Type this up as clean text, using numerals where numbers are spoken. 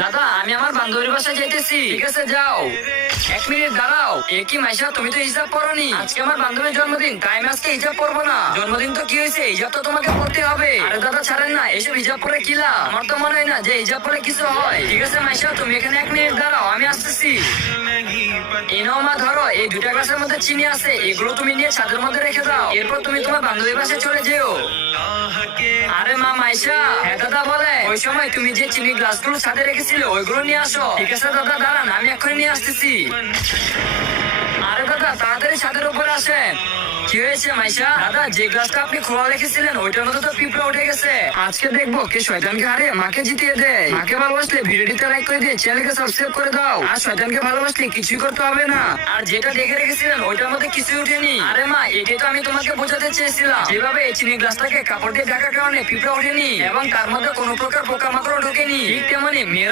দাদা আমি আমার বান্ধবীর বাসায় যাইতেছি। ঠিক আছে যাও। 1 মিনিট দাঁড়াও। কি মাইশা, তুমি তো হিজাব পরনি। আজকে আমার বান্ধবীর জন্মদিন, তাই আমি আজকে হিজাব পরবো না। জন্মদিন তো কি হয়েছে, হিজাব তো তোমাকে পরতে হবে। আরে দাদা ছাড়েন না, এসব হিজাব পরে কি লাভ? আমার তো মনে হয় না যে হিজাব পরে কিছু হয়। ঠিক আছে মাইশা, তুমি এখানে 1 মিনিট দাঁড়াও, আমি আসতেছি। এই নাও মা, ধরো এই 2টা গ্লাসের মধ্যে চিনি আছে, এগুলো তুমি নিয়ে ছাদের মধ্যে রেখে দাও। এরপর তুমি তোমার বান্ধবীর বাসায় চলে যেও। আরে মা মাইশা। হ্যাঁ দাদা বলে, ওই সময় তুমি যে চিনি গ্লাসগুলো ছাদে রেখেছিলে ওইগুলো নিয়ে আসো। ঠিক আছে দাদা দাঁড়ান, আমি এখনই নিয়ে আসতেছি। আরে দাদা তাড়াতাড়ি ছাদের উপরে আসেন। কি হয়েছে মাইশা? দাদা যে গ্লাসটা আপনি খোলা রেখেছিলেন ওইটার মধ্যে তো পিঁপড়া উঠে গেছে। আজকে দেখবো কে শয়তানকে হারিয়ে মাকে জিতিয়ে দেয়। মাকে ভালোবাসলে ভিডিওটিতে লাইক করে দিয়ে চ্যানেলকে সাবস্ক্রাইব করে দাও। আর শয়তানকে ভালোবাসলে কিছুই করতে হবে না। আর যেটা দেখে রেখেছিলেন ওইটার মধ্যে কিছুই উঠেনি। আরে মা, এটাই তো আমি তোমাকে বোঝাতে চেয়েছিলাম। যেভাবে এই চিনি গ্লাসটাকে কাপড় দিয়ে ঢাকার কারণে পিঁপড়া ওঠেনি এবং তার মধ্যে কোনো প্রকার পোকামাকড় ঢোকেনি, ঠিক তেমনি মেয়েরা